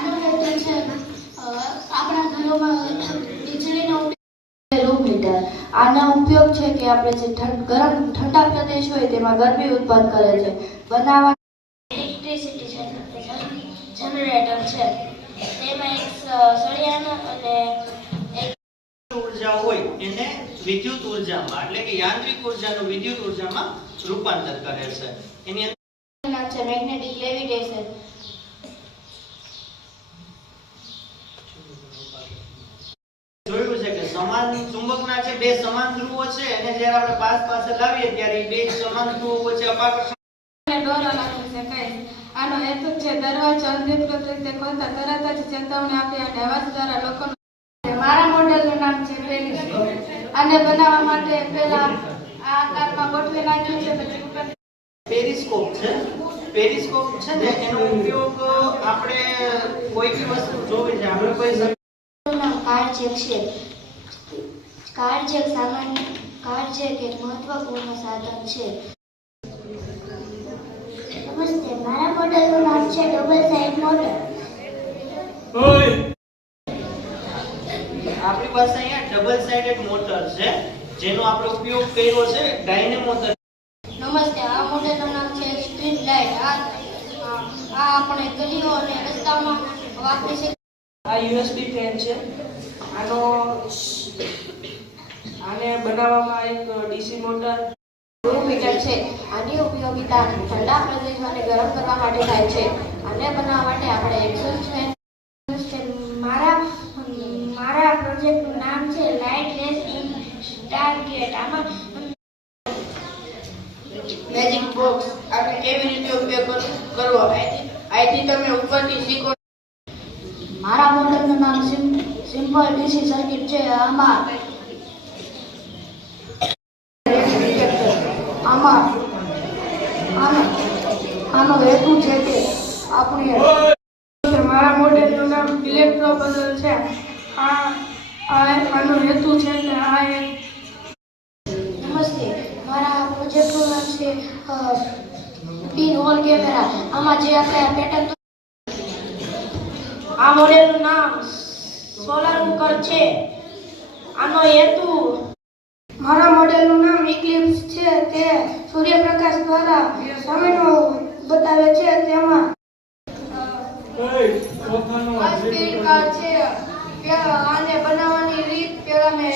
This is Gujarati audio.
આનો હેતુ છે આપણા ઘરોમાં વીજળીનો રૂમ હીટર. આનો ઉપયોગ છે કે આપણે જે ગરમ ઠંડા પ્રદેશ હોય તેમાં ગરમી ઉત્પન્ન કરે છે. બનાવવા ઇલેક્ટ્રિસિટી જનરેટર છે. તેમાં એક સળિયાનો અને એક ઉર્જા હોય એને વિદ્યુત ઉર્જામાં એટલે કે યાંત્રિક ઉર્જાનું વિદ્યુત ઉર્જામાં રૂપાંતર કરે છે. એની અંદર નામ છે મેગ્નેટિક લેવિટેશન. જોયું છે કે સમાન ચુંબકના છે બે સમાન ધ્રુવો છે અને જ્યારે આપણે પાસે લાવીએ ત્યારે બે સમાન ધ્રુવો વચ્ચે અપાકર્ષણ દોરો નાખી શકાય. આનો હેતુ છે દરવાજો અનધિકૃત રીતે ખોલતા તરત જ ચેતવણી આપી અને અવાજ દ્વારા લોકોને. મારા મોડેલનું નામ છે પેરિસ્કોપ. આને બનાવવા માટે પહેલા આ આકારમાં ગોઠવી નાખ્યું છે. પછી ઉપર પેરિસ્કોપ છે. પેરિસ્કોપ છે ને એનો ઉપયોગ આપણે કોઈ બી વસ્તુ જોવી છે આપણે કોઈ કાર્જેક છે. કાર્જેક સામાન્ય કાર્જેક એક મહત્વપૂર્ણ સાધન છે. નમસ્તે, મારા મોડેલનું નામ છે ડબલ સાઇડ મોટર. આપણી પાસે અહીંયા ડબલ સાઇડેડ મોટર છે જેનો આપણે ઉપયોગ કર્યો છે ડાયનેમો તરીકે. નમસ્તે, આ મોડેલનું નામ છે સ્ટ્રીટ લાઇટ. આ આપણે ગલીઓ અને રસ્તામાં વાપરી શકીએ. આ યુએસબી ફેન છે. આને બનાવવામાં એક ડીસી મોટર રૂમ હીટર છે. આની ઉપયોગિતા ઠંડા પ્રદેશોને ગરમ કરવા માટે થાય છે. આને બનાવવા માટે આપણે એક્ઝોસ્ટ ફેન. મારા પ્રોજેક્ટનું નામ છે લાઇટલેસ સ્ટારગેટ. આમાં મેજિક બોક્સ આપણે કેવી રીતે ઉપયોગ કરવો અહીંથી તમે ઉપરથી શીખો. મારા મોડેલનું નામ સિમ્પલ ડીસી સર્કિટ છે. આનો હેતુ છે કે આપણે. મારા મોડેલનું નામ ઇલેક્ટ્રો પઝલ છે. આનો હેતુ છે કે આ એક. નમસ્તે, મારા પ્રોજેક્ટનું નામ છે પિન હોલ કેમેરા. આમાં જે આપણે પેટર્ન. આ મોડેલનું નામ સોલાર કુકર છે. આનો હેતુ મારા મોડેલનું નામ ઇક્લિપ્સ છે. તે સૂર્યપ્રકાશ દ્વારા સમયનો બતાવે છે. તેમાં સ્પીડ કાર છે. આને બનાવવાની રીત પહેલા મેં